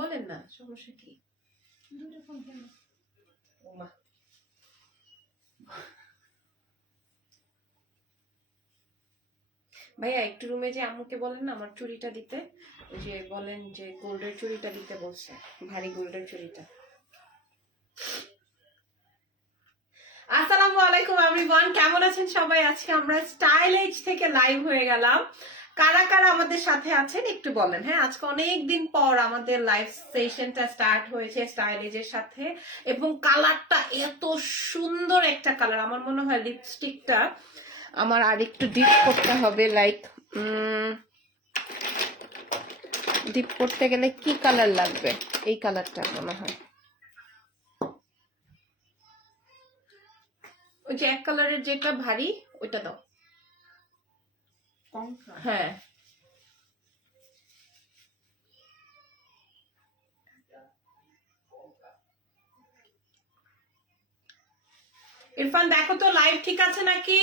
বলেন না, সমস্যা কি? ওমা, ভাইয়া একটু রুমে যে আম্মুকে বলেন না আমার চুড়িটা দিতে, ওই যে বলেন যে গোল্ডের চুড়িটা দিতে বলছে, ভারী গোল্ডের চুড়িটা। আসসালামু আলাইকুম এভরিওয়ান, কেমন আছেন সবাই? আজকে আমরা স্টাইল এজ থেকে লাইভ হয়ে গেলাম। কারা কারা আমাদের সাথে আছেন একটু বলেন। হ্যাঁ, আজকে অনেক দিন পর আমাদের লাইভ সেশনটা স্টার্ট হয়েছে স্টাইল এজের সাথে, এবং কালারটা এত সুন্দর একটা কালার। আমার মনে হয় লিপস্টিকটা আমার আর একটু ডিপ করতে হবে, লাইক ডিপ করতে গেলে কি কালার লাগবে? এই কালারটা মনে হয়, ওই যে এক কালারের যেটা ভারী ওইটা দাও। হ্যাঁ, ইরফান দেখো তো লাইভ ঠিক আছে নাকি?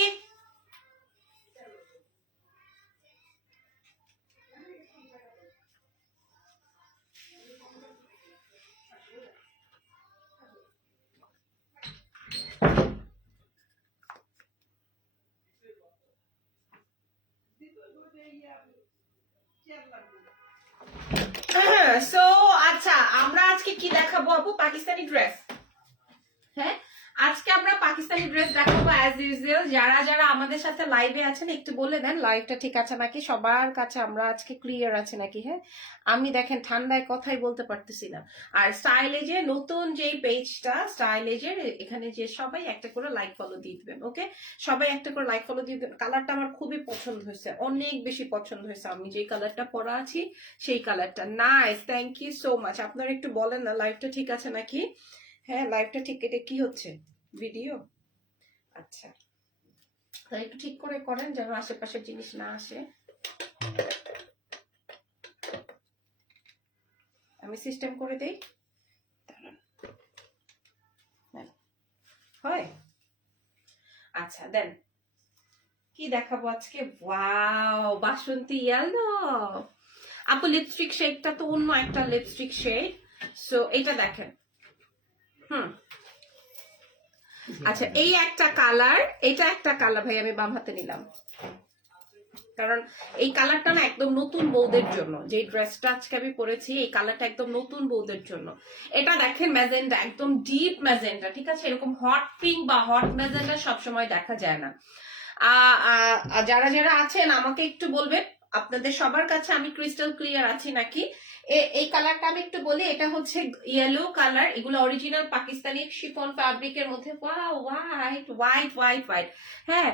সো আচ্ছা, আমরা আজকে কি দেখাবো আপু? পাকিস্তানি ড্রেস। হ্যাঁ, আজকে আমরা পাকিস্তানি ড্রেস দেখাবো অ্যাজ ইউজুয়াল। যারা যারা আমাদের সাথে লাইভে আছেন একটু বলে দেন লাইভটা ঠিক আছে নাকি, সবার কাছে আমরা আজকে ক্লিয়ার আছে নাকি। হ্যাঁ, আমি দেখেন ঠান্ডায় কথাই বলতে পারতেছি না। আর স্টাইলেজে নতুন যেই পেজটা স্টাইলেজের, এখানে যে সবাই একটা করে লাইক ফলো দিয়ে দিবেন। ওকে, সবাই একটা করে লাইক ফলো দিয়ে দিবেন। কালারটা আমার খুবই পছন্দ হয়েছে, অনেক বেশি পছন্দ হয়েছে। আমি যেই কালারটা পরা আছি সেই কালারটা। Nice, thank you so much. আপনারা একটু বলেন না লাইভটা ঠিক আছে নাকি। হ্যাঁ, লাইভটা ঠিক। এটা কি হচ্ছে? ভিডিও? আচ্ছা, তাই একটু ঠিক করে করেন যেন আশেপাশের জিনিস না আসে। আমি সিস্টেম করে দেই, হয়। আচ্ছা দেন, কি দেখাবো আজকে? ওয়াও, বাসন্তী ইয়েলো। আপু লিপস্টিক শেডটা তো অন্য একটা লিপস্টিক শেড। সো এটা দেখেন। আচ্ছা, এই একটা কালার, এটা একটা কালার। ভাই আমি বাম হাতে নিলাম, কারণ এই কালারটা না একদম নতুন বউদের জন্য। যে ড্রেসটা আজকে আমি পরেছি এই কালারটা একদম নতুন বউদের জন্য। এটা দেখেন ম্যাজেন্ডা, একদম ডিপ ম্যাজেন্ডা, ঠিক আছে? এরকম হট পিঙ্ক বা হট ম্যাজেন্ডা সবসময় দেখা যায় না। যারা যারা আছেন আমাকে একটু বলবেন আপনাদের সবার কাছে আমি ক্রিস্টাল ক্লিয়ার আছি নাকি। এই কালারটা আমি একটু বলি, এটা হচ্ছে ইয়েলো কালার। এগুলো অরিজিনাল পাকিস্তানি শিফন ফ্যাব্রিকের মধ্যে। White white white white. হ্যাঁ,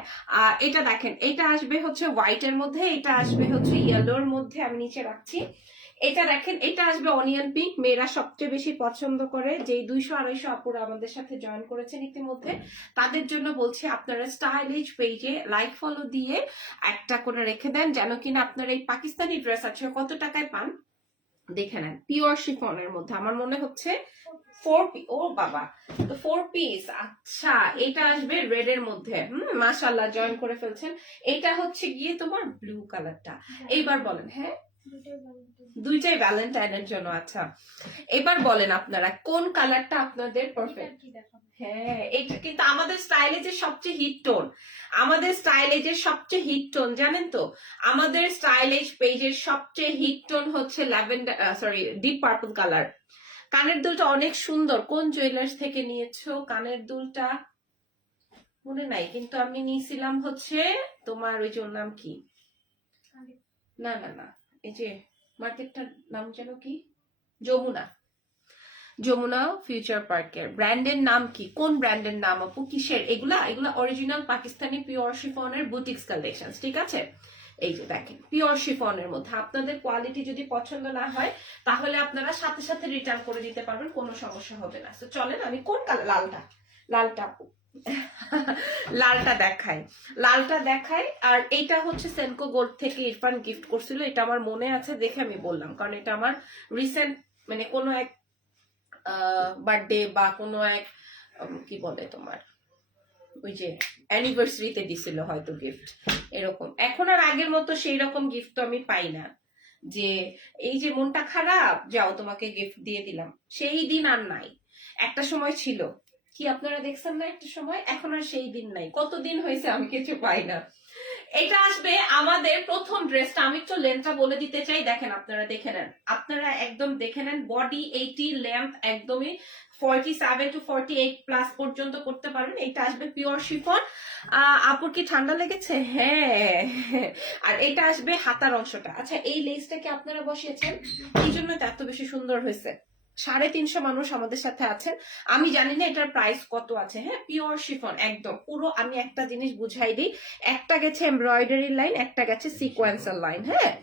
এটা দেখেন, এটা আসবে হচ্ছে হোয়াইটের মধ্যে, এটা আসবে হচ্ছে ইয়েলোর মধ্যে। আমি নিচে রাখছি। এটা দেখেন, এটা আসবে অনিয়ন পিঙ্ক। মেয়েরা সবচেয়ে বেশি পছন্দ করে। যেই 200-250 আপুরা আমাদের সাথে জয়েন করেছেন ইতিমধ্যে, তাদের জন্য বলছি আপনারা স্টাইলিশ পেজে লাইক ফলো দিয়ে একটা করে রেখে দেন, যেন কিনা আপনারা এই পাকিস্তানি ড্রেস আছে কত টাকায় পান দেখে নেন। পিওর শিফনের মধ্যে আমার মনে হচ্ছে 4 পিস। ও বাবা, তো 4 পিস। আচ্ছা, এটা আসবে রেড এর মধ্যে। মাশাআল্লাহ, জয়েন করে ফেলছেন। এটা হচ্ছে গিয়ে তোমার ব্লু কালারটা। এইবার বলেন। হ্যাঁ, দুইটাই ভ্যালেন্টাইনের জন্য। আচ্ছা, এবার বলেন আপনারা কোন কালারটা আপনাদের পারফেক্ট। হ্যাঁ, এটা কিন্তু আমাদের স্টাইলেজের সবচেয়ে হিট টোন। আমাদের স্টাইলেজের সবচেয়ে হিট টোন জানেন তো, আমাদের স্টাইলেজ পেজের সবচেয়ে হিট টোন হচ্ছে lavender, sorry, deep purple colour. কানের দুলটা অনেক সুন্দর। কোন জুয়েলার্স থেকে নিয়েছো কানের দুলটা মনে নাই, কিন্তু আমি নিয়েছিলাম হচ্ছে তোমার ওই যে ওর নাম কি, না না না, এই যে মার্কেটটার নাম যেন কি, যমুনা। যমুনা ফিউচার পার্কের ব্র্যান্ডের নাম কি? কোন ব্র্যান্ডের নাম আপু? কিসের এগুলা? এগুলা অরিজিনাল পাকিস্তানি পিওর শিফনের বুটিক্স কালেকশন, ঠিক আছে? এই যে দেখেন, পিওর শিফনের মধ্যে আপনাদের কোয়ালিটি যদি পছন্দ না হয় তাহলে আপনারা সাথে সাথে রিটার্ন করে দিতে পারবেন, কোনো সমস্যা হবে না। তো চলেন আমি কোন কালার, লালটা, লালটা আপু লালটা দেখাই, লালটা দেখাই। আর এইটা হচ্ছে সেনকো গোল্ড থেকে ইরফান গিফট করছিল, এটা আমার মনে আছে দেখে আমি বললাম, কারণ এটা আমার রিসেন্ট, মানে কোনো এক বার্থডে বা কোনো এক কি বলে তোমার ওই যে অ্যানিভার্সারিতে দিছিল হয়তো গিফট, এরকম। এখন আর আগের মতো সেই রকম গিফট তো আমি পাই না, যে এই যে মনটা খারাপ, যাও তোমাকে গিফট দিয়ে দিলাম, সেই দিন আর নাই। একটা সময় ছিল, কি আপনারা দেখছেন না একটা সময়, এখন আর সেই দিন নাই। কতদিন হয়েছে আমি কিছু পাই না। এটা আসবে আমাদের প্রথম ড্রেসটা। আমি একটু লেন্থটা বলে দিতে চাই, দেখেন আপনারা দেখে নেন, আপনারা একদম দেখে নেন। বডি 80, লেন্থ একদমই 47 to 48 প্লাস পর্যন্ত করতে পারবেন। এটা আসবে পিওর শিফন। আপুর কি ঠান্ডা লেগেছে? হ্যাঁ। আর এটা আসবে হাতার অংশটা। আচ্ছা, এই লেসটাকে আপনারা বসিয়েছেন, এই জন্য তো এত বেশি সুন্দর হয়েছে। 350 মানুষ আমাদের সাথে আছেন। আমি জানি না এটার প্রাইস কত আছে। হ্যাঁ, পিওর শিফন একদম পুরো। আমি একটা জিনিস বুঝাই দিই, একটা গেছে এমব্রয়ডারি লাইন, একটা গেছে সিকোয়েন্সাল লাইন। হ্যাঁ,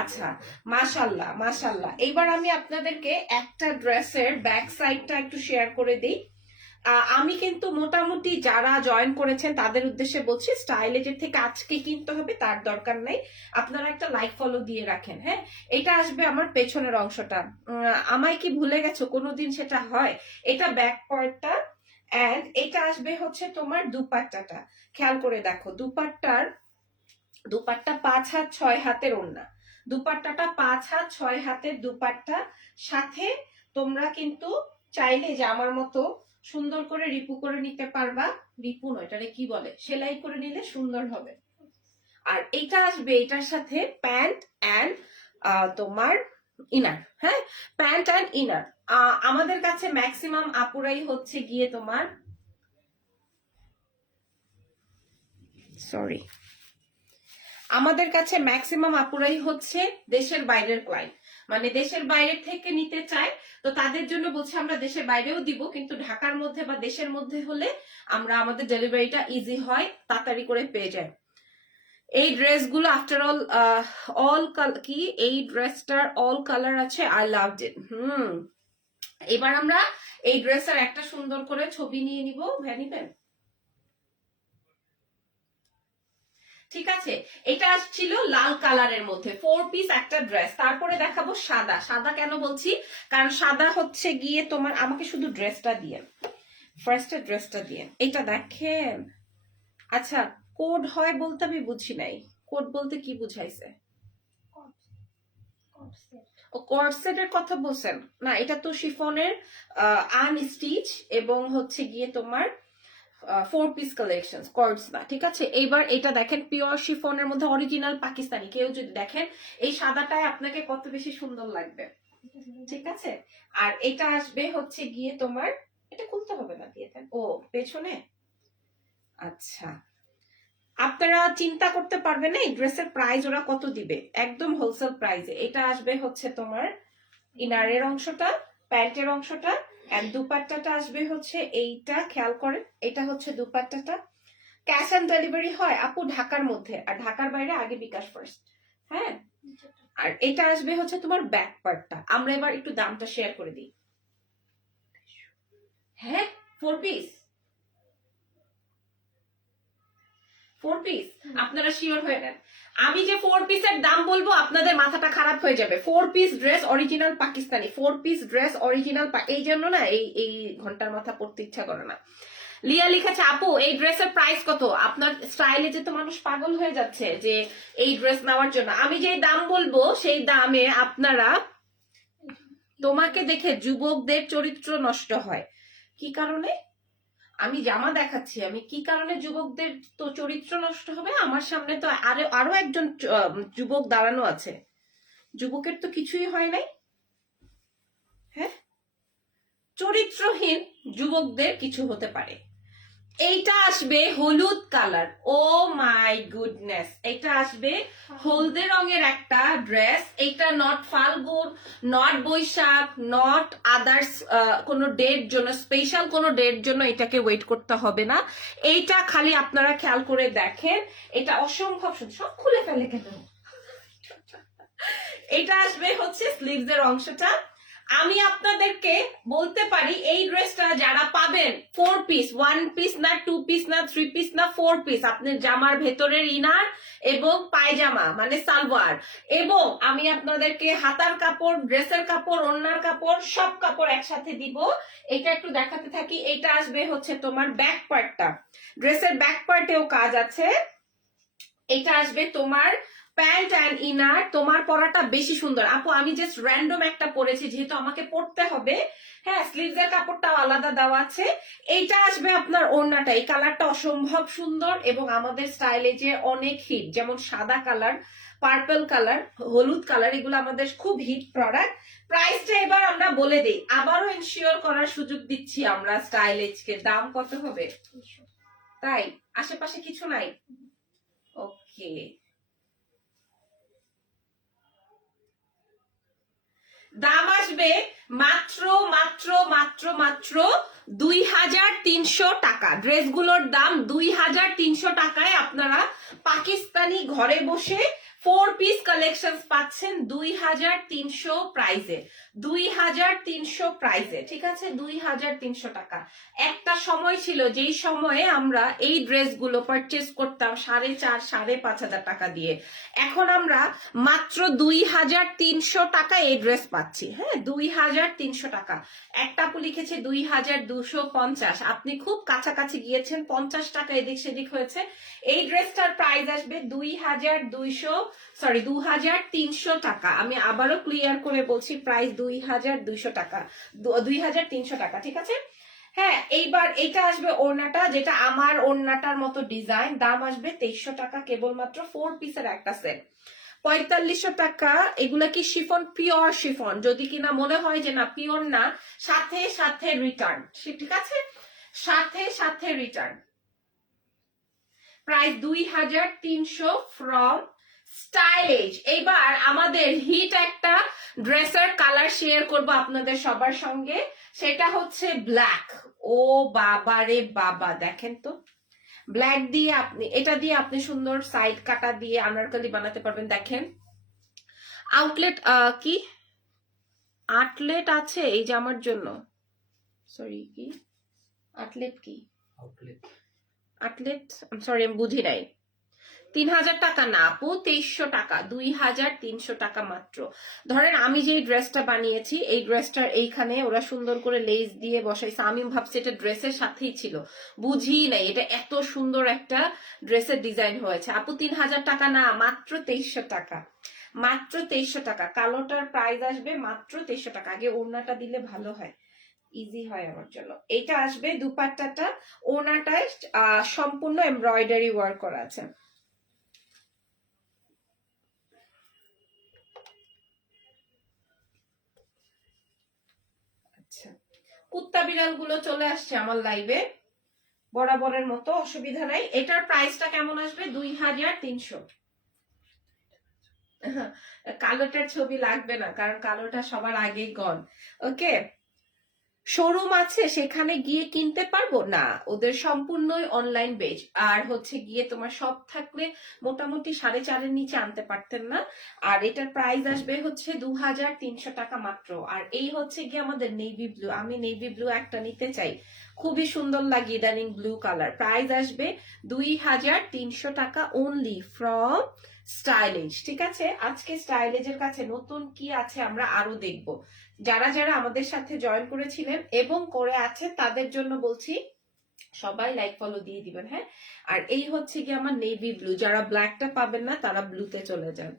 আচ্ছা, মাশাল্লাহ মাশাল্লাহ। এইবার আমি আপনাদেরকে একটা ড্রেসের ব্যাক সাইডটা একটু শেয়ার করে দিই। আমি কিন্তু মোটামুটি যারা জয়েন করেছেন তাদের উদ্দেশ্যে বলছি, স্টাইলেজের থেকে আজকে কিনতে হবে তার দরকার নাই, আপনারা একটা লাইক ফলো দিয়ে রাখেন। হ্যাঁ, এটা আসবে আমার পেছনের অংশটা। আমায় কি ভুলে গেছো কোনোদিন, সেটা হয়। এটা ব্যাক পার্টটা, এন্ড এটা আসবে হচ্ছে তোমার দুপাট্টাটা। খেয়াল করে দেখো, দুপাট্টা 5 হাত 6 হাতের ওড়না, দুপাট্টাটা 5 হাত 6 হাতের দুপাট্টা। সাথে তোমরা কিন্তু চাইলে যে আমার মতো সুন্দর করে রিপু করে নিতে পারবা। রিপু নয়, এটারে কি বলে, সেলাই করে নিলে সুন্দর হবে। আর এটা আসবে এটার সাথে প্যান্ট এন্ড তোমার ইনার। হ্যাঁ, প্যান্ট এন্ড ইনার। আমাদের কাছে ম্যাক্সিমাম আপুরাই হচ্ছে গিয়ে তোমার, সরি, আমাদের কাছে ম্যাক্সিমাম আপুরাই হচ্ছে দেশের বাইরের ক্লায়েন্ট, মানে দেশের বাইরে থেকে নিতে চায়। তো তাদের জন্য বলছে আমরা দেশের বাইরেও দিব, কিন্তু ঢাকার মধ্যে বা দেশের মধ্যে হলে আমরা আমাদের ডেলিভারিটা ইজি হয়, তাড়াতাড়ি করে পেয়ে যায়। এই ড্রেসগুলো আফটার অল কি এই ড্রেসটার অল কালার আছে। I loved it. এবার আমরা এই ড্রেসের একটা সুন্দর করে ছবি নিয়ে নিব। ভ্যানিবেন, ঠিক আছে। এটা আসছিল লাল কালারের মধ্যে 4 পিস একটা ড্রেস। তারপরে দেখাবো সাদা। সাদা কেন বলছি, কারণ সাদা হচ্ছে গিয়ে তোমার, আমাকে শুধু ড্রেসটা দিয়ে, ফার্স্টে ড্রেসটা দিয়ে, এটা দেখেন। আচ্ছা, কোড হয় বলতে আমি বুঝি নাই, কোড বলতে কি বুঝাইছে? ও কর্সেটের কথা বলছেন না, এটা তো শিফনের আনস্টিচ এবং হচ্ছে গিয়ে তোমার 4 পিস কালেকশন, কর্ডস না, ঠিক আছে। এইবার এটা দেখেন, পিওর শিফনের মধ্যে অরিজিনাল পাকিস্তানি। কেউ যদি দেখেন এই সাদাটায় আপনাকে কত বেশি সুন্দর লাগবে, ঠিক আছে। আর এটা আসবে হচ্ছে গিয়ে তোমার, এটা খুলতে হবে না, দিয়ে দেন। ও পেছনে, আচ্ছা। আপনারা চিন্তা করতে পারবেন না এই ড্রেসের প্রাইস ওরা কত দিবে, একদম হোলসেল প্রাইসে। এটা আসবে হচ্ছে তোমার ইনারের অংশটা, প্যান্টের অংশটা, এন্ড দুপাট্টাটা আসবে হচ্ছে এইটা। খেয়াল করেন, এটা হচ্ছে দুপাট্টাটা। ক্যাশ অন ডেলিভারি হয় আপু ঢাকার মধ্যে, আর ঢাকার বাইরে আগে বিকাশ ফার্স্ট। হ্যাঁ, আর এটা আসবে হচ্ছে তোমার ব্যাক পার্টটা। আমরা এবার একটু দামটা শেয়ার করে দিই। হ্যাঁ, 4 পিস, 4 পিস আপনারা শিওর হয়ে নেন। আমি যে 4 পিসের দাম বলবো আপনাদের মাথাটা খারাপ হয়ে যাবে। 4 piece dress original Pakistani, 4 piece dress original, এই জন্য না এই ঘন্টার মাথা পড়তে ইচ্ছা করে না। লিয়া লিখেছে আপু এই ড্রেসের প্রাইস কত? আপনার স্টাইলে যে তো মানুষ পাগল হয়ে যাচ্ছে যে এই ড্রেস নেওয়ার জন্য। আমি যে দাম বলবো সেই দামে আপনারা, তোমাকে দেখে যুবকদের চরিত্র নষ্ট হয়। কি কারণে? আমি জামা দেখাচ্ছি, আমি কি কারণে যুবকদের তো চরিত্র নষ্ট হবে? আমার সামনে তো আরো একজন যুবক দাঁড়ানো আছে, যুবকের তো কিছুই হয় নাই। হ্যাঁ, চরিত্রহীন যুবকদের কিছু হতে পারে। এইটা আসবে হলুদ কালার, ও মাই গুডনেস, এটা আসবে হলদে রঙের একটা ড্রেস। এটা not Falgun, not Baishakh, not others কোনো ডেট জন্য, স্পেশাল কোনো ডেট জন্য এটাকে ওয়েট করতে হবে না। এইটা খালি আপনারা খেয়াল করে দেখেন, এটা অসম্ভব সুন্দর। সব খুলে ফেলে কেন? এটা আসবে হচ্ছে স্লিভস এর অংশটা। আমি আপনাদেরকে বলতে পারি এই ড্রেসটা যারা পাবেন 4 পিস, 1 পিস না, 2 পিস না, 3 পিস না, 4 পিস, আপনার জামার ভেতরের ইনার এবং পায়জামা মানে সালোয়ার, এবং আমি আপনাদেরকে হাতার কাপড়, ড্রেসের কাপড়, ওড়নার কাপড়, সব কাপড় একসাথে দিব। এটা একটু দেখাতে থাকি। এটা আসবে হচ্ছে তোমার ব্যাক পার্টটা, ড্রেসের ব্যাক পার্টেও কাজ আছে। এটা আসবে তোমার প্যান্ট অ্যান্ড ইনার। তোমার পরাটা বেশি সুন্দর আপু, আমি জাস্ট র্যান্ডম একটা পরেছি যেহেতু আমাকে পড়তে হবে। হ্যাঁ, স্লিভস এর কাপড়টাও আলাদা দেওয়া আছে। এইটা আসবে আপনার ওড়নাটা, এই কালারটা অসম্ভব সুন্দর এবং আমাদের স্টাইলে যে অনেক হিট, যেমন সাদা কালার, পার্পল কালার, হলুদ কালার, এগুলো আমাদের খুব হিট প্রোডাক্ট। প্রাইসটা এবার আমরা বলে দিই, আবারও ইনশিওর করার সুযোগ দিচ্ছি আমরা স্টাইলেজকে। দাম কত হবে? তাই আশেপাশে কিছু নাই? ওকে, দাম আসবে মাত্র মাত্র মাত্র মাত্র 2300 টাকা। ড্রেসগুলোর দাম 2300 টাকায় আপনারা পাকিস্তানি ঘরে বসে 4 পিস কালেকশন পাচ্ছেন 2300 প্রাইসে। 2300 প্রাইসে, ঠিক আছে, 2300 টাকা। একটা সময় ছিল যেই সময়ে আমরা এই ড্রেসগুলো পারচেস করতাম 4,500 5,500 টাকা দিয়ে। এখন আমরা মাত্র 2300 টাকা এই ড্রেস পাচ্ছি। হ্যাঁ, 2300 টাকা। একটা আপু লিখেছে 2250, আপনি খুব কাছাকাছি গিয়েছেন, 50 টাকা এদিক সেদিক হয়েছে। এই ড্রেসটার প্রাইস আসবে 2300 টাকা। আমি আবারও ক্লিয়ার করে বলছি, প্রাইস 2200 টাকা, 2300 টাকা, ঠিক আছে। হ্যাঁ, এইবার এটা আসবে ওড়নাটা, যেটা আমার ওড়নাটার মতো ডিজাইন, দাম আসবে 2300 টাকা কেবলমাত্র 4 পিসের একটা সেট। 4500 টাকা। এগুলা কি শিফন? Pure chiffon. যদি কিনা মনে হয় যে না পিওর না, সাথে সাথে রিটার্ন, ঠিক আছে, সাথে সাথে রিটার্ন। Price 2300 from stylize. এইবার আমাদের হিট একটা ড্রেসের কালার শেয়ার করব আপনাদের সবার সঙ্গে, সেটা হচ্ছে ব্ল্যাক। ও বাবা রে বাবা, দেখেন তো, ব্ল্যাক দিয়ে আপনি, এটা দিয়ে আপনি সুন্দর সাইড কাটা দিয়ে আনারকলি বানাতে পারবেন। দেখেন, আউটলেট কি আউটলেট আছে এই জামার জন্য? সরি, কি আউটলেট? কি আউটলেট? সরি, আমি বুঝি নাই। 3000 টাকা না আপু, 2300 টাকা, 2300 টাকা মাত্র। ধরেন আমি যে ড্রেসটা বানিয়েছি, এই ড্রেসটার এইখানে ওরা সুন্দর করে লেস দিয়ে বসাইছে, আমি ভাবছি এটা ড্রেসের সাথেই ছিল, বুঝি নাই এটা এত সুন্দর একটা ড্রেসের ডিজাইন হয়েছে। আপু 3000 টাকা না, মাত্র 2300 টাকা, মাত্র 2300 টাকা। কালোটার প্রাইস আসবে মাত্র 2300 টাকা। আগে ওড়নাটা দিলে ভালো হয়, ইজি হয় আমার জন্য। এটা আসবে দুপাট্টাটা, ওড়নাটায় সম্পূর্ণ এমব্রয়ডারি ওয়ার্ক করা আছে। আচ্ছা, কুত্তা বিড়াল গুলো চলে আসছে আমার লাইভে বরাবরের মতো, অসুবিধা নাই। এটার প্রাইসটা কেমন আসবে? 2300। কালোটার ছবি লাগবে না, কারণ কালোটা সবার আগেই গন। ওকে, শোরুম আছে সেখানে গিয়ে কিনতে পারবো না, ওদের সম্পূর্ণই অনলাইন বেচ। আর হচ্ছে গিয়ে তোমার সব থাকলে মোটামুটি 4,500 নিচে আনতে পারতেন না। আর এটার প্রাইস আসবে হচ্ছে 2300 টাকা মাত্র। আর এই হচ্ছে গিয়ে আমাদের নেভি ব্লু, আমি নেভি ব্লু একটা নিতে চাই, খুবই সুন্দর লাগে ইদানিং ব্লু কালার। প্রাইস আসবে 2300 টাকা অনলি ফ্রম স্টাইলিশ, ঠিক আছে। আজকে স্টাইলিজের কাছে নতুন কি আছে আমরা আরো দেখবো। যারা যারা আমাদের সাথে জয়েন করেছিলেন এবং করে আছে তাদের জন্য বলছি, সবাই লাইক ফলো দিয়ে দিবেন। হ্যাঁ, আর এই হচ্ছে কি আমার নেভি ব্লু, যারা ব্ল্যাকটা পাবেন না তারা ব্লুতে চলে যান।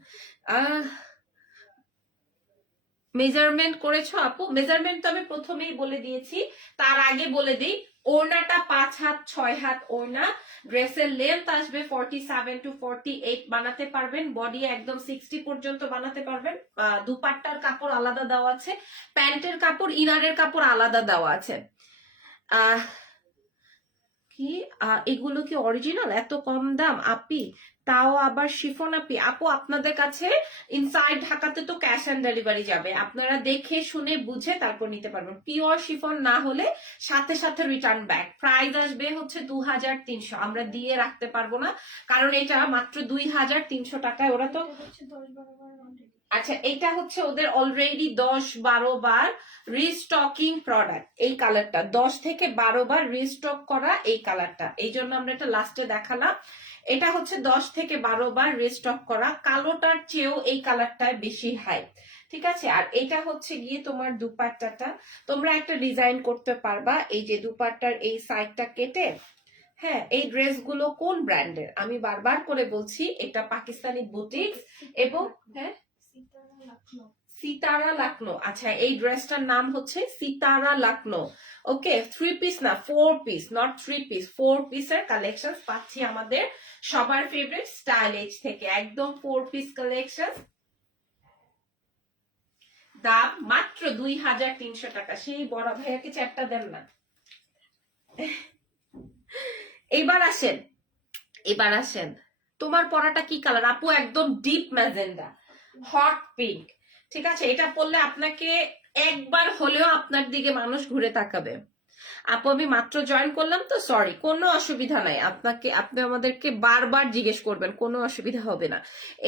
মেজারমেন্ট করেছো আপু? মেজারমেন্ট তো আমি প্রথমেই বলে দিয়েছি, তার আগে বলে দিই, ওড়নাটা 5 হাত 6 হাত ওড়না, ড্রেসের লেন্থ আসবে 47 to 48 বানাতে পারবেন, বডি একদম 60 পর্যন্ত বানাতে পারবেন। দুপাট্টার কাপড় আলাদা দেওয়া আছে, প্যান্টের কাপড়, ইনারের কাপড় আলাদা দেওয়া আছে। কি এগুলো কি অরিজিনাল? এত কম দাম আপি, তাও আবার শিফন? আপু আপনাদের কাছে ইনসাইড ঢাকাতে তো ক্যাশ অন ডেলিভারি যাবে, আপনারা দেখে শুনে বুঝে তারপর নিতে পারবেন। পিওর শিফন না হলে সাথে সাথে রিটার্ন ব্যাক। প্রাইস আসবে হচ্ছে 2300, আমরা দিয়ে রাখতে পারবো না, কারণ এটা মাত্র 2300 টাকায়। ওরা তো আচ্ছা, এটা হচ্ছে ওদের অলরেডি 10-12 বার রিস্টকিং প্রোডাক্ট। এই কালারটা 10 থেকে 12 বার রিস্টক করা এই কালারটা, এই জন্য আমরা এটা লাস্টে দেখালাম। এটা হচ্ছে 10 থেকে 12 বার রিস্টক করা, কালোটার চেয়েও এই কালারটায় বেশি হাই, ঠিক আছে। আর এটা হচ্ছে গিয়ে তোমার দুপাট্টাটা, তোমরা একটা ডিজাইন করতে পারবা, এই যে দুপাট্টার এই সাইডটা কেটে, হ্যাঁ, এই ড্রেসগুলো কোন ব্র্যান্ডের আমি বারবার করে বলছি, এটা পাকিস্তানি বুটিক্স এবং হ্যাঁ সিতারা লাকনো। আচ্ছা, এই ড্রেসটার নাম হচ্ছে সিতারা লাকনো। ওকে, 3 পিস না 4 পিস, নট 3 পিস, 4 পিসের কালেকশন পাচ্ছি আমাদের সবার ফেভারিট স্টাইল এজ থেকে, একদম 4 পিস কালেকশন। দাম মাত্র 2300 টাকা। সেই বড় ভাইয়াকে চ্যাপটা দেন না। এবার আসেন, এবার আসেন, তোমার পরাটা কি কালার আপু? একদম ডিপ ম্যাজেন্ডা, হট পিঙ্ক। ঠিক আছে, এটা পরলে আপনাকে একবার হলেও আপনার দিকে মানুষ ঘুরে তাকাবে। আপু আমি মাত্র জয়েন করলাম তো, সরি, কোনো অসুবিধা নাই, আপনি আমাদেরকে বারবার জিজ্ঞেস করবেন, কোনো অসুবিধা হবে না।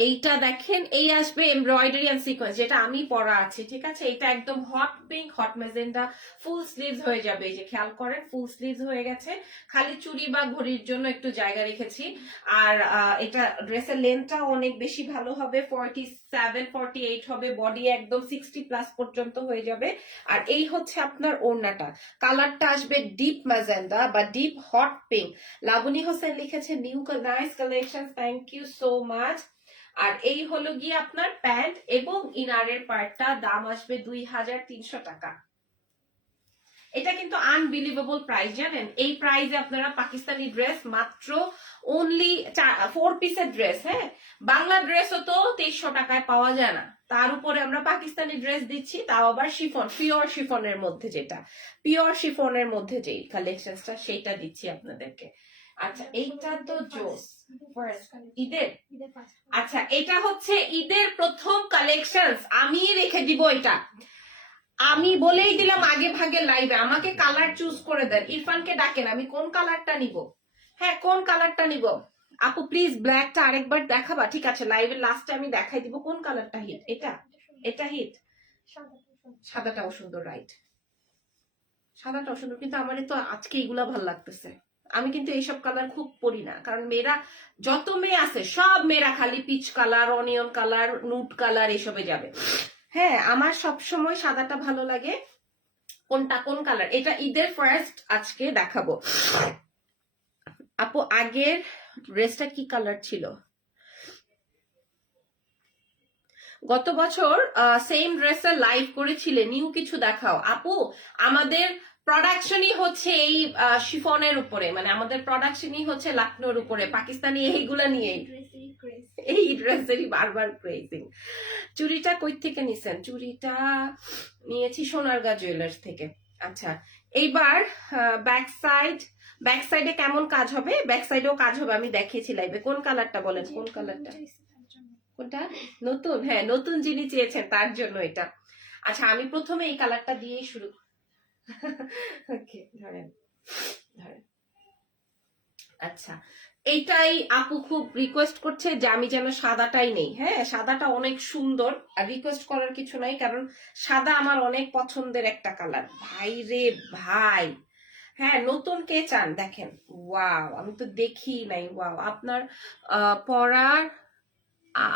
এইটা দেখেন, এই আসবে এমব্রয়ডারি এন্ড সিকোয়েন্স, যেটা আমি পরা আছি। ঠিক আছে, এটা একদম হট পিঙ্ক, হট ম্যাজেন্ডা, ফুল স্লিভস হয়ে যাবে। এই যে খেয়াল করেন, ফুল স্লিভস হয়ে গেছে, খালি চুড়ি বা ঘড়ির জন্য একটু জায়গা রেখেছি। আর এটা ড্রেসের লেন্থটা অনেক বেশি ভালো হবে, 47 48 হবে, বডি একদম 60+ পর্যন্ত হয়ে যাবে। আর এই হচ্ছে আপনার ওড়নাটা, কালারটা আসবে ডিপ ম্যাজেন্ডা বা deep hot pink. Laboni Hossain লিখেছে new nice collection, thank you so much. আর এই হলো গিয়ে আপনার প্যান্ট এবং ইনারের পার্টটা, দাম আসবে 2300 টাকা। এটা কিন্তু আনবিলিভেবল প্রাইস, জানেন? এই প্রাইসে আপনারা পাকিস্তানি ড্রেস মাত্র অনলি 4 পিসের ড্রেস, হ্যাঁ, বাংলা ড্রেসও তো 2300 টাকায় পাওয়া যায় না, তার উপরে আমরা পাকিস্তানি ড্রেস দিচ্ছি, তাও আবার শিফন, পিওর শিফনের মধ্যে, যেটা পিওর শিফনের মধ্যে যেই কালেকশনটা সেটা দিচ্ছি আপনাদেরকে। আচ্ছা, এইটা তো জোস ঈদের। আচ্ছা, এটা হচ্ছে ঈদের প্রথম কালেকশন, আমি রেখে দিব এটা, আমি বলেই দিলাম আগে ভাগে লাইভে, আমাকে কালার চুজ করে দেন। ইরফানকে ডাকেন, আমি কোন কালারটা নিব? হ্যাঁ, কোন কালারটা নিব? আপু প্লিজ ব্ল্যাকটা আরেকবার দেখাবা? ঠিক আছে, লাইভের লাস্টে আমি দেখাই দিব কোন কালারটা হিট। এটা, এটা হিট, সাদাটাও সুন্দর, রাইট, সাদাটাও সুন্দর, কিন্তু আমার তো আজকে এগুলা ভালো লাগতেছে। আমি কিন্তু এইসব কালার খুব পরি না, কারণ মেয়েরা, যত মেয়ে আছে সব মেয়েরা খালি peach colour, onion colour, নুট colour এসবে যাবে। হ্যাঁ, আমার সব সময় সাদাটা ভালো লাগে। কোনটা, কোন কালার? এটা ঈদের ফার্স্ট আজকে দেখাবো। আপু আগের ড্রেসটা কি কালার ছিল? গত বছর সেম ড্রেসের লাইভ করেছিলে, নিউ কিছু দেখাও। আপু আমাদের প্রোডাকশনই হচ্ছে এই শিফনের উপরে, মানে আমাদের প্রোডাকশনই হচ্ছে লাকনোর উপরে, পাকিস্তানি এইগুলা নিয়ে, এই ড্রেসেরই বারবার ক্রেজিং। চুড়িটা কই থেকে নিছেন? চুড়িটা নিয়েছি সোনারগাঁ জুয়েলার্স থেকে। আচ্ছা, এইবার ব্যাক সাইড, ব্যাক সাইডে কেমন কাজ হবে? ব্যাক সাইডেও কাজ হবে, আমি দেখিয়েছি লাইভে। কোন কালারটা বলেন, কোন কালারটা? কোনটা? নতুন, হ্যাঁ, নতুন যিনি চেয়েছেন তার জন্য এটা। আচ্ছা, আমি প্রথমে এই কালারটা দিয়েই শুরু। ওকে, ধরেন ধরেন। আচ্ছা, এইটাই আপু খুব রিকোয়েস্ট করছে যে আমি যেন সাদাটাই নেই। হ্যাঁ, সাদাটা অনেক সুন্দর, আর রিকোয়েস্ট করার কিছু নাই, কারণ সাদা আমার অনেক পছন্দের একটা কালার। ভাই রে ভাই, হ্যাঁ, নতুন কে চান? দেখেন, ওয়াও, আমি তো দেখি নাই। ওয়াও, আপনার পড়ার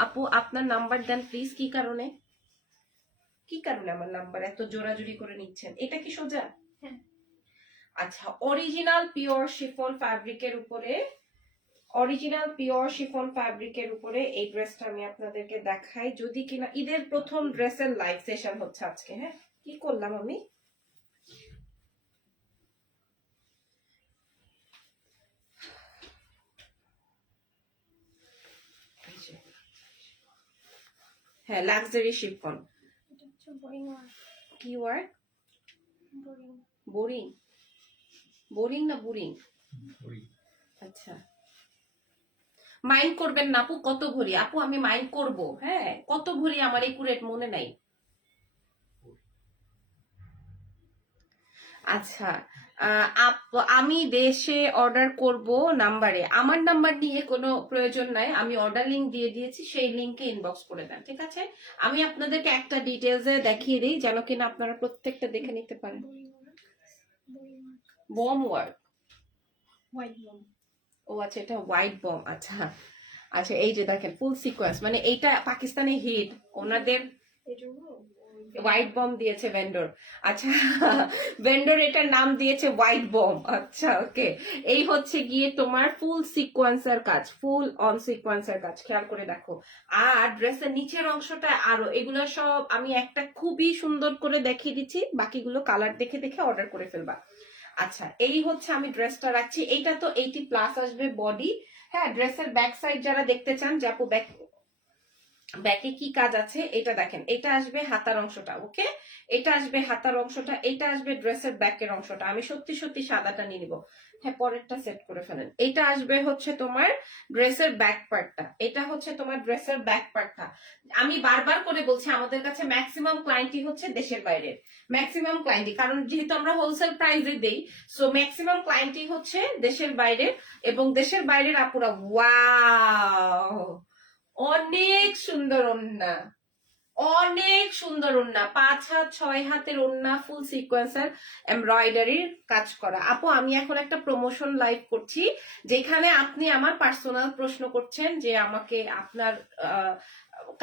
আপু আপনার নাম্বার দেন প্লিজ। কি কারণে, কি কারণে আমার নাম্বার এত জোরাজুরি করে নিচ্ছেন? এটা কি সোজা? আচ্ছা, অরিজিনাল পিওর শিফন ফ্যাব্রিকের উপরে, অরিজিনাল পিওর শিফন ফ্যাব্রিকের উপরে এই ড্রেসটা আমি আপনাদেরকে দেখাই, যদি কিনা ঈদের প্রথম ড্রেসের লাইভ সেশন হচ্ছে আজকে। হ্যাঁ, কি করলাম আমি? হ্যাঁ, লাক্সারি শিফন। কি ওয়ার্ড? বোরিং, বোরিং না বোরিং? আচ্ছা, মাইন্ড করবেন না আপু। কত ভরি আপু? আমি মাইন্ড করব? হ্যাঁ, কত ভরি আমার একুরেট মনে নাই। আচ্ছা, আমি দেশে অর্ডার করব নাম্বারে, আমার নাম্বার নিয়ে কোনো প্রয়োজন নাই, আমি অর্ডার লিংক দিয়ে দিয়েছি, সেই লিংকে ইনবক্স করে দেন। ঠিক আছে, আমি আপনাদেরকে একটা ডিটেলসে দেখিয়ে দিই যেন কিনা আপনারা প্রত্যেকটা দেখে নিতে পারেন। বম ওয়ার্ক, ও আচ্ছা, এটা হোয়াইট বম। আচ্ছা আচ্ছা, এই যে দেখেন ফুল সিকোয়েন্স, মানে এইটা পাকিস্তানি হিট ওনাদের। হোয়াইট বম দিয়েছে ভেন্ডর। আচ্ছা ভেন্ডর এটার নাম দিয়েছে হোয়াইট বম। আচ্ছা ওকে, এই হচ্ছে গিয়ে তোমার ফুল সিকোয়েন্সের কাজ, ফুল অন সিকোয়েন্সের কাজ, খেয়াল করে দেখো। আর ড্রেসের নিচের অংশটা আরো, এগুলো সব আমি একটা খুবই সুন্দর করে দেখিয়ে দিচ্ছি, বাকিগুলো কালার দেখে দেখে অর্ডার করে ফেলবা। আচ্ছা এই হচ্ছে আমি ড্রেসটা রাখছি, এইটা তো 80+ আসবে বডি। হ্যাঁ, ড্রেসের ব্যাক সাইড যারা দেখতে চান যে আপু ব্যাকে কি কাজ আছে এটা দেখেন, এটা আসবে হাতার অংশটা, ওকে, এটা আসবে হাতার অংশটা, এটা আসবে ড্রেসের ব্যাকের অংশটা। আমি সত্যি সত্যি সাদাটা নিয়ে নিব। হ্যাঁ, পরেরটা সেট করে ফেলেন। এটা আসবে হচ্ছে তোমার ড্রেসের ব্যাক পার্টটা, এটা হচ্ছে তোমার ড্রেসের ব্যাক পার্টটা। আমি বারবার করে বলছি আমাদের কাছে ম্যাক্সিমাম ক্লায়েন্টই হচ্ছে দেশের বাইরের, ম্যাক্সিমাম ক্লায়েন্টই, কারণ যেহেতু আমরা হোলসেল প্রাইসে দেই, সো ম্যাক্সিমাম ক্লায়েন্টই হচ্ছে দেশের বাইরের। এবং দেশের বাইরের আপুরা ওয়াও, অনেক সুন্দর ওন্না, অনেক সুন্দর ওন্না, 5 হাত 6 হাতের ওন্না, ফুল সিকোয়েন্সার এমব্রয়ডারির কাজ করা। আপু আমি এখন একটা প্রমোশন লাইভ করছি, যেখানে আপনি আমার পার্সোনাল প্রশ্ন করছেন যে আমাকে আপনার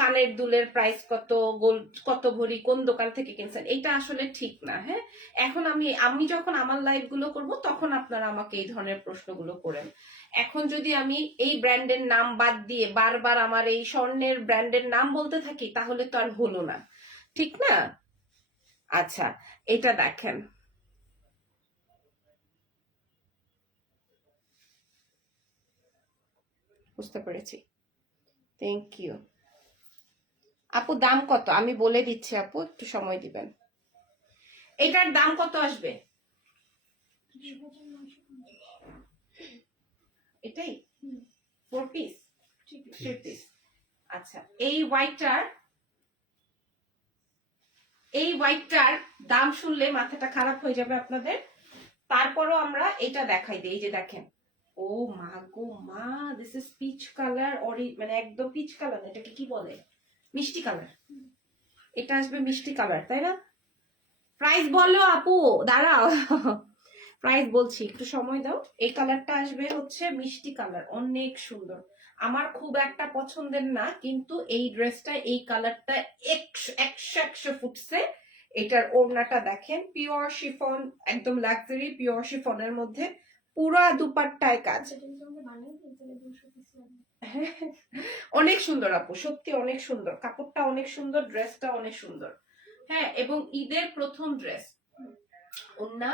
কানের দুলের প্রাইস কত, গোল্ড কত ভরি, কোন দোকান থেকে কিনছেন, এটা আসলে ঠিক না। হ্যাঁ, এখন আমি যখন আমার লাইভ গুলো করবো তখন আপনারা আমাকে এই ধরনের প্রশ্নগুলো করেন। এখন যদি আমি এই ব্র্যান্ডের নাম বাদ দিয়ে বারবার আমার এই স্বর্ণের ব্র্যান্ডের নাম বলতে থাকি তাহলে তো আর হলো না, ঠিক না? আচ্ছা এটা দেখেন, বুঝতে পেরেছি, থ্যাংক ইউ। আপু দাম কত আমি বলে দিচ্ছি, আপু একটু সময় দিবেন। এটার দাম কত আসবে? এটাই 4 পিস 3 পিস। আচ্ছা এই হোয়াইটটার দাম শুনলে মাথাটা খারাপ হয়ে যাবে আপনাদের, তারপরও আমরা এটা দেখাই দিই। এই যে দেখেন, ও মা গো মা, দিস ইজ পিচ কালার, মানে একদম পিচ কালার, এটাকে কি বলে, মিষ্টি কালার। এটা আসবে মিষ্টি কালার, তাই না? প্রাইস বলো আপু, দাঁড়াও প্রাইস বলছি, একটু সময় দাও। এই কালারটা আসবে হচ্ছে মিষ্টি কালার, অনেক সুন্দর, আমার খুব একটা পছন্দের না, কিন্তু এই ড্রেসটা এই কালারটা 100 ফুটছে। এটার ওড়নাটা দেখেন, পিওর শিফন, একদম লাক্সারি পিওর শিফনের মধ্যে পুরা দুপাট্টায় কাজ। অনেক সুন্দর আপু, সত্যি অনেক সুন্দর, কাপড়টা অনেক সুন্দর, ড্রেসটা অনেক সুন্দর। হ্যাঁ, এবং ঈদের প্রথম ড্রেস, ওন্না,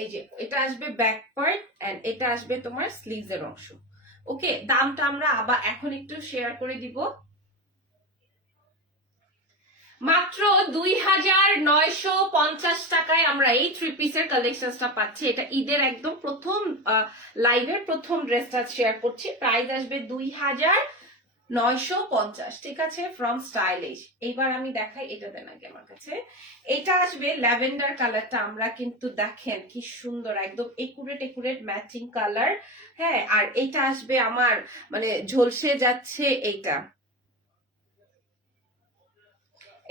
এই যে এটা আসবে ব্যাক পার্ট এন্ড এটা আসবে তোমার স্লিভস এর অংশ। ওকে, দামটা আমরা আবার এখন একটু শেয়ার করে দিব, মাত্র 2950 টাকায় আমরা এই 3 পিসের কালেকশনটা পাচ্ছি। এটা ঈদের একদম প্রথম লাইভের প্রথম ড্রেসটা শেয়ার করছি, প্রাইস আসবে 2950, ঠিক আছে, ফ্রম স্টাইলিশ। এইবার আমি দেখাই, এটা দেন আগে আমার কাছে। এটা আসবে ল্যাভেন্ডার কালারটা, আমরা কিন্তু দেখেন কি সুন্দর, একদম একুরেট ম্যাচিং কালার। হ্যাঁ, আর এটা আসবে আমার মানে ঝলসে যাচ্ছে এইটা,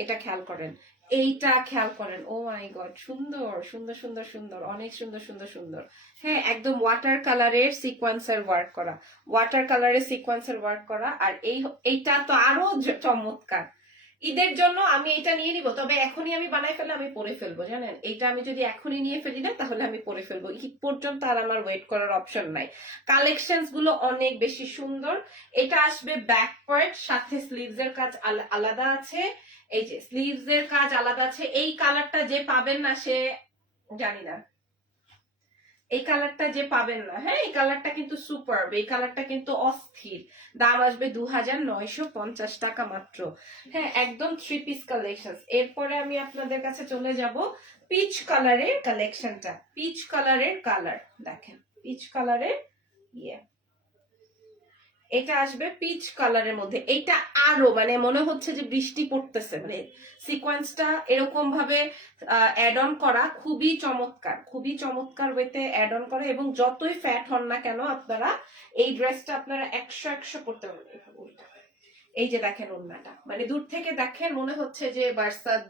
এটা খেয়াল করেন, এইটা খেয়াল করেন, ও মাই গড, সুন্দর সুন্দর সুন্দর সুন্দর, অনেক সুন্দর সুন্দর সুন্দর। হ্যাঁ, একদম ওয়াটার কালারের সিকোয়েন্সের ওয়ার্ক করা, ওয়াটার কালারের সিকোয়েন্সের ওয়ার্ক করা। আর এইটা তো আরো চমৎকার। ঈদের জন্য আমি এটা নিয়ে নিব, তবে এখনই আমি বানাই ফেলে আমি পরে ফেলবো, জানেন, এইটা আমি যদি এখনই নিয়ে ফেলি না তাহলে আমি পরে ফেলবো, ঈদ পর্যন্ত আর আমার ওয়েট করার অপশন নাই। কালেকশনস গুলো অনেক বেশি সুন্দর। এটা আসবে ব্যাক পার্ট, সাথে স্লিভস এর কাজ আলাদা আছে, এই যে স্লিভস এর কাজ আলাদা আছে। এই কালারটা যে পাবেন না সে, জানি না, এই কালারটা যে পাবেন না, হ্যাঁ এই কালারটা কিন্তু সুপার, এই কালারটা কিন্তু অস্থির। দাম আসবে 2950 টাকা মাত্র। হ্যাঁ, একদম 3 পিস কালেকশন। এরপরে আমি আপনাদের কাছে চলে যাব পিচ কালারের কালেকশনটা, পিচ কালারের কালার দেখেন, পিচ কালারের ইয়ে, এটা আসবে পিচ কালারের মধ্যে। এটা আরো মানে মনে হচ্ছে যে বৃষ্টি পড়তেছে, মানে সিকোয়েন্সটা এরকম ভাবে অ্যাড অন করা, খুবই চমৎকার, খুবই চমৎকার ওয়েতে অ্যাড অন করা। এবং যতই ফ্যাট হন না কেন আপনারা এই ড্রেসটা আপনারা 100 করতে পারবেন। এই যে দেখেন ওড়নাটা, মানে দূর থেকে দেখেন মনে হচ্ছে যে বার্সাদ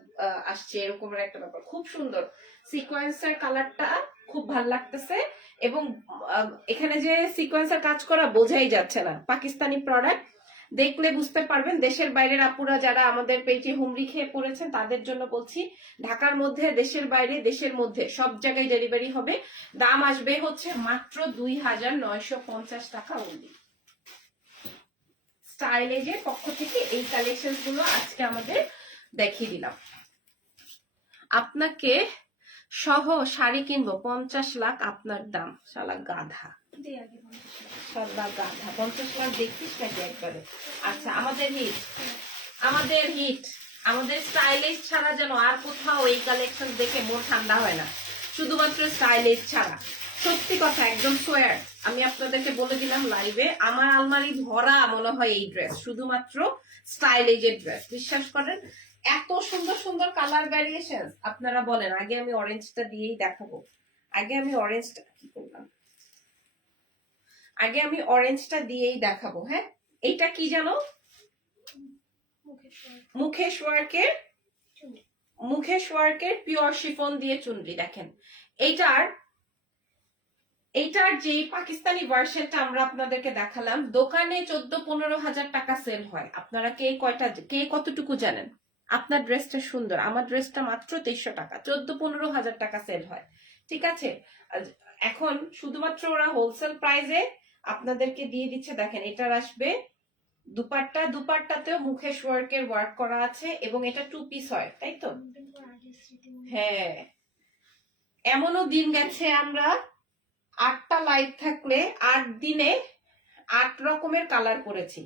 আসছে, এরকম একটা ব্যাপার, খুব সুন্দর সিকোয়েন্সের কালারটা, খুব ভাল লাগতেছে। এবং এখানে যে সিকোয়েন্সের কাজ করা বোঝাই যাচ্ছে না, পাকিস্তানি প্রোডাক্ট, দেখলে বুঝতে পারবেন। দেশের বাইরের আপুরা যারা আমাদের পেজে হুমড়ি খেয়ে পড়েছেন তাদের জন্য বলছি, ঢাকার মধ্যে, দেশের বাইরে, দেশের মধ্যে সব জায়গায় ডেলিভারি হবে। দাম আসবে হচ্ছে মাত্র 2950 টাকা অনলি। স্টাইলেজের পক্ষ থেকে এই কালেকশন গুলো আজকে আমাদের দেখিয়ে দিলাম। আপনাকে সহ শাড়ি কিনবো 50 লাখ আপনার দাম, শালা গাধা, শালা গাধা, 50 লাখ দেখছিস নাকি একবারে? আচ্ছা, আমাদের হিট, আমাদের হিট, আমাদের স্টাইলিশ ছাড়া যেন আর কোথাও এই কালেকশন দেখে মন ঠান্ডা হয় না, শুধুমাত্র স্টাইলিশ ছাড়া। সত্যি কথা, একদম সোয়ার, আমি আপনাদেরকে বলে দিলাম লাইভে, আমার আলমারি ভরা মনে হয় এই ড্রেস, শুধুমাত্র স্টাইলিজের ড্রেস। বিশ্বাস করেন, এত সুন্দর সুন্দর কালার ভ্যারিয়েশন। আপনারা বলেন, আগে আমি অরেঞ্জটা দিয়েই দেখাবো। আগে আমি অরেঞ্জটা কি করলাম, আগে আমি অরেঞ্জটা দিয়েই দেখাবো। হ্যাঁ, এইটা কি জানো? মুকেশ ওয়ার্কের, মুকেশ ওয়ার্কের পিওর শিফন দিয়ে চুনরি। দেখেন, এইটার যে পাকিস্তানি ভার্সনটা আমরা আপনাদেরকে দেখালাম, দোকানে 14-15 হাজার টাকা সেল হয়। আপনারা কে কতটুকু জানেন? আপনার ড্রেসটা সুন্দর, আমার ড্রেসটা মাত্র 2300 টাকা, 14-15 হাজার টাকা সেল হয়। ঠিক আছে, এখন শুধুমাত্র ওরা হোলসেল প্রাইসে আপনাদেরকে দিয়ে দিচ্ছে। দেখেন, এটার আসবে দুপাট্টা, দুপাট্টাতেও মুকেশ ওয়ার্কের ওয়ার্ক করা আছে এবং এটা 2 পিস হয়, তাই তো? হ্যাঁ, এমনও দিন গেছে আমরা 8টা লাইভ থাকলে 8 দিনে 8 রকমের কালার করেছি,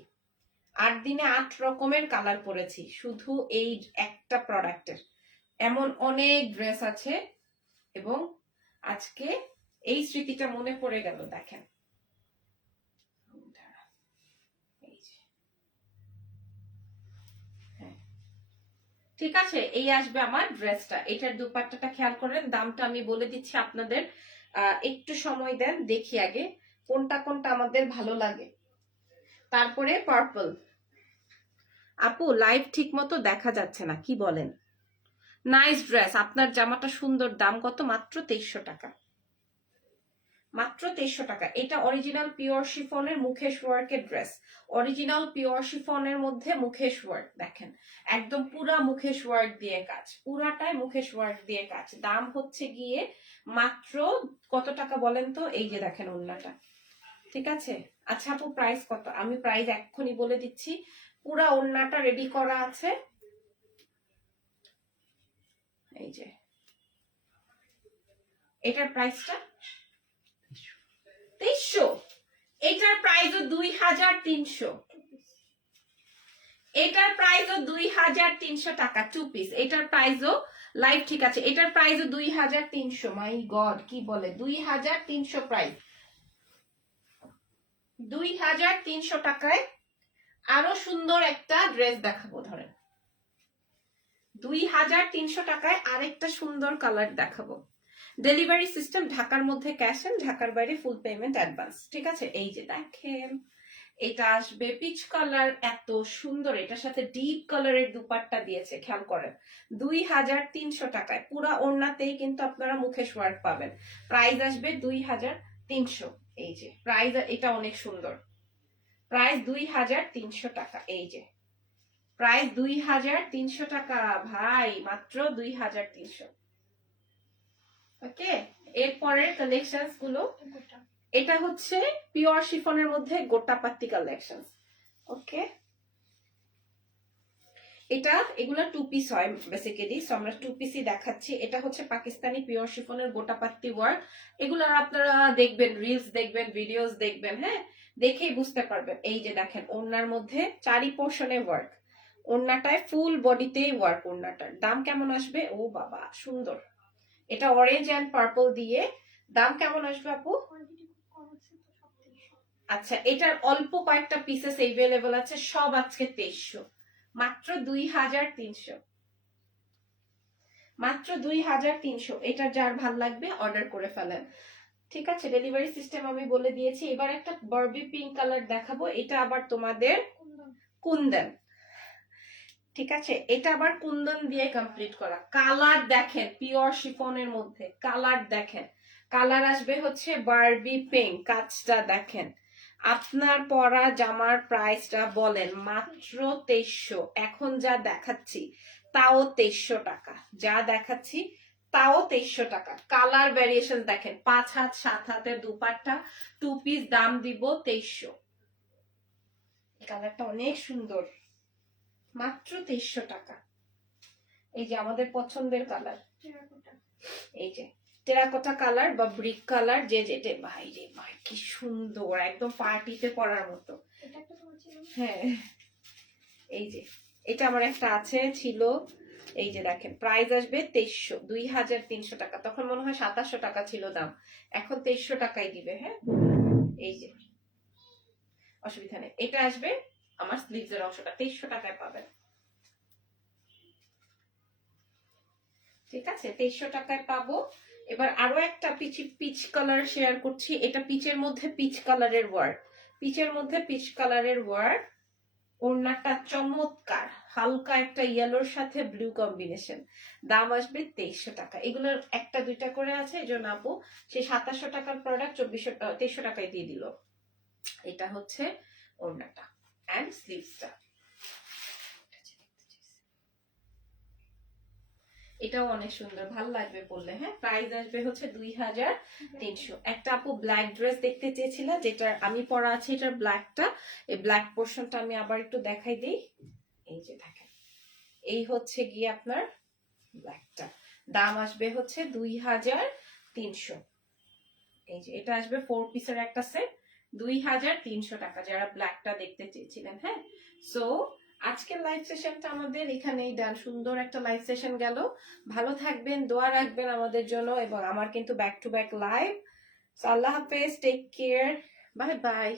8 দিনে 8 রকমের কালার করেছি শুধু এই একটা প্রোডাক্টের। এমন অনেক ড্রেস আছে এবং আজকে এই স্মৃতিটা মনে পড়ে গেল। দেখেন, ঠিক আছে, এই আসবে আমার ড্রেসটা। এটার দুপাট্টাটা খেয়াল করেন, দামটা আমি বলে দিচ্ছি আপনাদের, একটু সময় দেন, দেখি আগে কোনটা কোনটা আমাদের ভালো লাগে। তারপরে পার্পল। আপু লাইভ ঠিক মতো দেখা যাচ্ছে না, কি বলেন? নাইস ড্রেস, আপনার জামাটা সুন্দর, দাম কত? মাত্র 2300 টাকা, মাত্র 2300 টাকা। এটা অরিজিনাল পিওর শিফনের মুকেশ ওয়ার্কের ড্রেস, অরিজিনাল পিওর শিফনের মধ্যে মুকেশ ওয়ার্ক। দেখেন, একদম পুরা মুকেশ ওয়ার্ক দিয়ে কাজ, পুরাটাই মুকেশ ওয়ার্ক দিয়ে কাজ। দাম হচ্ছে গিয়ে মাত্র কত টাকা বলেন তো? এই যে দেখেন ওড়নাটা, ঠিক আছে? আচ্ছা আপু, প্রাইস কত? আমি প্রাইস এক্ষুনি বলে দিচ্ছি। পুরা ওড়নাটা রেডি করা আছে, এই যে এটার প্রাইসটা 2300, এটার প্রাইসও 2300, এটার প্রাইসও 2300 টাকা 2 পিস। এটার প্রাইসও লাইভ, ঠিক আছে, এটার প্রাইসও 2300। মাই গড, কি বলে 2300 প্রাইস, 2300 টাকায় আরো সুন্দর একটা ড্রেস দেখাবো। ধরেন 2300 টাকায় আরেকটা সুন্দর কালার দেখাবো। ডেলিভারি সিস্টেম ঢাকার মধ্যে ক্যাশ এন্ড, ঢাকার বাইরে ফুল পেমেন্ট অ্যাডভান্স। ঠিক আছে, এই যে দেখেন, এটা আসবে পিচ কালার, এত সুন্দর, এটার সাথে ডিপ কালারের দুপাট্টা দিয়েছে, খেয়াল করেন। 2300 টাকায় পুরা ওড়নাতেই কিন্তু আপনারা মুকেশ ওয়ার্ক পাবেন। প্রাইস আসবে 2300। এই যে প্রাইস, এটা অনেক সুন্দর, প্রাইস 2300 টাকা। এই যে প্রাইস 2300 টাকা ভাই, মাত্র 2300। ওকে, এরপরের কালেকশনস গুলো, এটা হচ্ছে পিওর শিফনের মধ্যে গোটাপাত্তি কালেকশন। ওকে, এটা এগুলো 2 পিস হয় বেসিক্যালি, সো আমরা 2 পিসই দেখাচ্ছি। এটা হচ্ছে পাকিস্তানি পিওর শিফনের গোটাপাত্তি ওয়ার্ক। এগুলো আপনারা দেখবেন, রিলস দেখবেন, ভিডিওস দেখবেন, হ্যাঁ, দেখেই বুঝতে পারবেন। এই যে দেখেন, ওড়নার মধ্যে চারি পোর্শনে ওয়ার্ক, ওড়নাটায় ফুল বডিতেই ওয়ার্ক। ওড়নাটার দাম কেমন আসবে? ও বাবা, সুন্দর, এটা অরেঞ্জ এন্ড পার্পল দিয়ে। দাম কেমন আসবে আপু? আচ্ছা, এটার অল্প কয়েকটা পিসেস এভেলেবল আছে, সব আজকে 2300, মাত্র 2300, মাত্র 2300। এটা যার ভাল লাগবে অর্ডার করে ফেলেন। ঠিক আছে, ডেলিভারি সিস্টেম আমি বলে দিয়েছি। এবার একটা বারবি পিঙ্ক কালার দেখাবো, এটা আবার তোমাদের কুন্দন। ঠিক আছে, এটা আবার কুন্দন দিয়ে কমপ্লিট করা। কালার দেখেন, পিওর শিফনের মধ্যে কালার দেখেন, কালার আসবে হচ্ছে বারবি পিঙ্ক, কাজটা দেখেন, আপনার পরা জামার প্রাইসটা বলেন। মাত্র 2300। এখন যা দেখাচ্ছি তাও 2300 টাকা, যা দেখাচ্ছি তাও 2300 টাকা। কালার ভ্যারিয়েশন দেখেন, 5 হাত 7 হাতের দুপাট্টা, 2 পিস, দাম দিব 2300। কালারটা অনেক সুন্দর, মাত্র 2300 টাকা। এই যে আমাদের পছন্দের কালার, এই যে টেরাকোটা কালার বা ব্রিক কালার, যে যেটা, বাইরে ভাই কি সুন্দর, একদম পার্টিতে পরার মতো। হ্যাঁ, এই যে এটা আমার একটা আছে, ছিল। এই যে দেখেন, প্রাইস আসবে 2300, 2300 টাকা। তখন মনে হয় 2700 টাকা ছিল দাম, এখন 2300 টাকাই দিবে। হ্যাঁ, এই যে অসুবিধা নেই। এটা আসবে আমার স্লিভসের অংশটা, 2300 টাকায় পাবেন। ঠিক আছে, 2300 টাকায় পাবো। এবার আরো একটা পিচ কালার শেয়ার করছি। এটা পিচের মধ্যে পিচ কালারের ওয়ার্ক, পিচের মধ্যে পিচ কালারের ওয়ার্ক। ওড়নাটা চমৎকার, হালকা একটা ইয়েলোর সাথে ব্লু কম্বিনেশন। দাম আসবে 2300 টাকা। এগুলোর একটা দুইটা করে আছে, এই জন্য আপু সেই 2700 টাকার প্রোডাক্ট 2300 টাকায় দিয়ে দিল। এটা হচ্ছে ওড়নাটা এন্ড স্লিভসটা। এটাও অনেক সুন্দর, ভালো লাগবে পরলে। হ্যাঁ, প্রাইস আসবে হচ্ছে 2300। একটা আপু ব্ল্যাক ড্রেস দেখতে চেয়েছিল, যেটা আমি পরা আছে, এটার ব্ল্যাকটা, এই ব্ল্যাক পোর্শনটা আমি আবার একটু দেখাই দিই। এই যে দেখেন, এই হচ্ছে গিয়ে আপনার ব্ল্যাকটা, দাম আসবে হচ্ছে 2300। এই যে এটা আসবে 4 পিসের একটা সেট, 2300 টাকা, যারা ব্ল্যাকটা দেখতে চেয়েছিলেন। হ্যাঁ, সো আজকের লাইভ সেশনটা আমাদের এখানেই ডান। সুন্দর একটা লাইভ সেশন গেল। ভালো থাকবেন, দোয়া রাখবেন আমাদের জন্য, এবং আমার কিন্তু ব্যাক টু ব্যাক লাইভ। আল্লাহ হাফেজ, টেক কেয়ার, বাই বাই।